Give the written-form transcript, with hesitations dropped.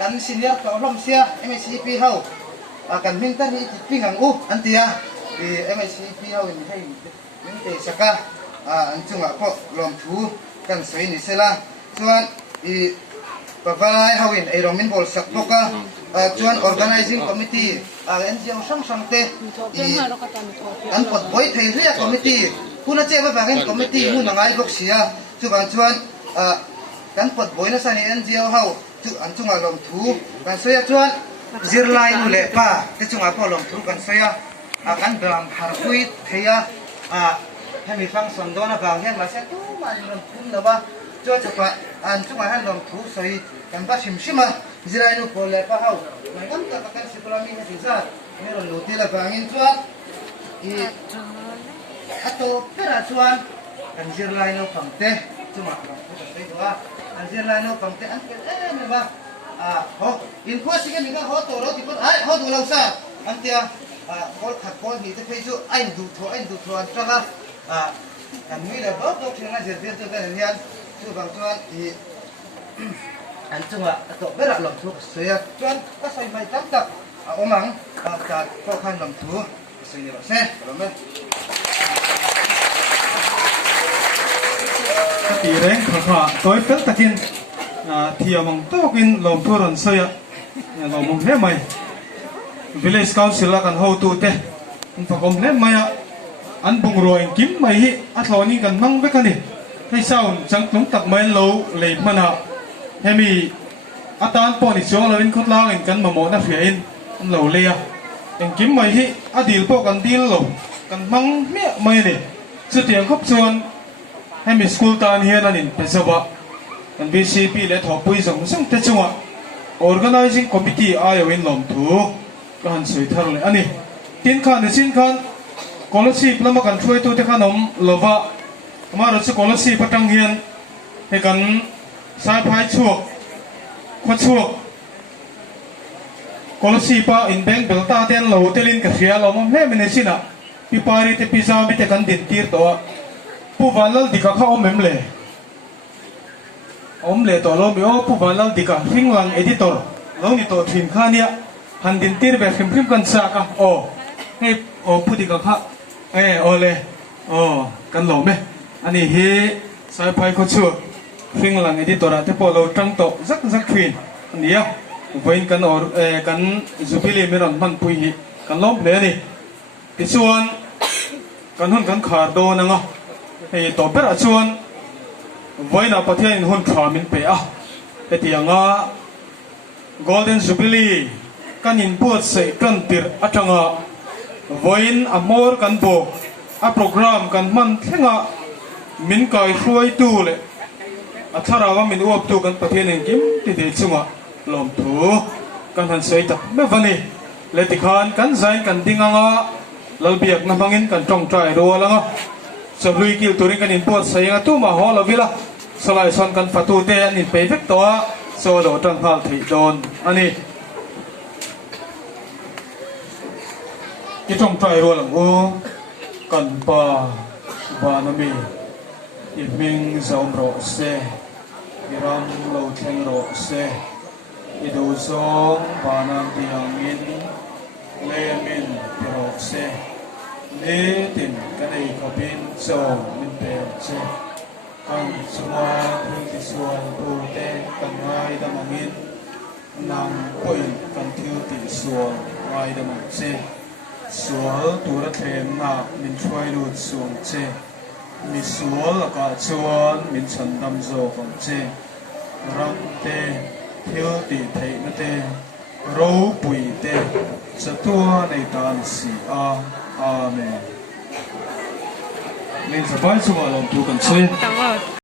กันสิเนียร์กับลมเสีย MSCP เฮากันมินตันที่ปิ้งอังอุอันที่MSCP เฮาให้มินเตสักอันจุงอ่ะก็ลมทูกันสวยนี่เสละส่วนปะวายเฮาไอ้รองมินบอลสักพวกส่วน organizing committee NGO ช่างเตอันปดบอยไทยเรียก committeeผู้น่าเจ้าบาง committee ผู้นั่งไอ้พวกเสียส่วนกันปดบอยนั่นสิ NGO เฮาอันจุงอ่ะลมทูกันสวยส่วนจิรไลนุเลป้าที่จุงอ่ะพอลมทูกันสวยกันเบลังฮาร์คุยเทียให้มีฟังสอนโดนบางเห็นมาเสียตู้มันลมทุ่มนะว่าจ้าจะว่าอันจุงให้ลมทุ่สวยกันป้าชิมจิรานุโพเลป้าเฮาไม่กันกันสิบลามีให้สิซาไม่รู้ลุตีละบางอินจ้าอัตโตเปร่าชวนกันจิรานุฟังเตะจุงลมทุ่สวยตัวอันจิรานุฟังเตะอันเป็นไม่ว่าโหอินโพสิกันนี่ก็โหตัวเราที่พูดโหตัวเราซะอันเดียคนขัดคนนี่จะไปจู่ไอ้ดูทัวอันตรายอันนี้เราบอกตัวเองนะเดี๋ยวจะเป็นยังจู่บางส่วนที่อันจังหวะตัวเวลาลงทุกเสียจนก็ใส่ไม่ตั้งตักอมังการข้อขันลงทุกเสียเสียรู้ไหมตีแรงข้าตัวเฟลตะกินเที่ยวมองตัวกินลงทุนเสียเรามองเห็นไหมVillage Council lah kan how tu teh, untuk komplain maya, an bung roeng kim mai hi, atlo ni kan mang bekani, hay sao chẳng chúng tak mai lâu lấy mana, hemi, atan po ni siong lawin khut lang kan mamo na fiain, an lâu leya, en kim mai hi, adil po kan deal lo, kan mang mẹ mai ni, sự tiang khop chuan, hemi school tan hian anin pesawa, kan BCP le thọ pui zong zong te chunga, organizing committee ayo in lom thu. Kan soi thar le ani tin khan ni sin khan scholarship lama kan throi tu te khanom lova amara scholarship patang hian he kan sai phai chuak kho chuak scholarship pa in bank bel ta ten lo telin ka ria lo mom he mene sina pi pari te pizza mi te kan din tir to pu vanal dikha kha om le to lo mi o pu vanal dikha hinglang editor lo ni to thin khania han din tir be phim kan sa ka hey puti ka kha le kan lo me ani hi sai pai ko chu phing lang editora te polo tang to zak khwin ania voin kan kan zupili meron man pui hi kan lom le ni ti chuan kan hun kan khar do na nga hei to per a chuan voina pathian hun thamin pe te tianga golden jubilee kan in buat se kan tir atanga voin amor kan bo a program kan man thenga min kai hruai tu le athara wa min uap tu kan pathian en kim ti de chunga lom thu kan han sei tak me vani le ti khan kan zain kan dinganga lalbiak na mangin kan tong trai ro langa sablui kil turin kan in buat se nga tu ma ho la vila salai son kan fatu te an in pe vek to so lo tang hal thei don ani cái trong trai rồi là ô cần pa và nó mi ít mình giàu rõ xe cái ram lâu thanh rõ xe cái đồ giống và nam tiếng in lên min rõ xe lê tiền cái này có bên giàu min bền xe cần xóa thương cái xóa tu te cần ngay đâm in nam quỷ cần thiếu tiền xóa ngay đâm xe sual tura them na min chhuai lut suang che mi sual ka chuan min chan dam zo kom che ram te thil ti thei na te ro pui te chatua nei tan si amen min sabai chuwa lom tu kan che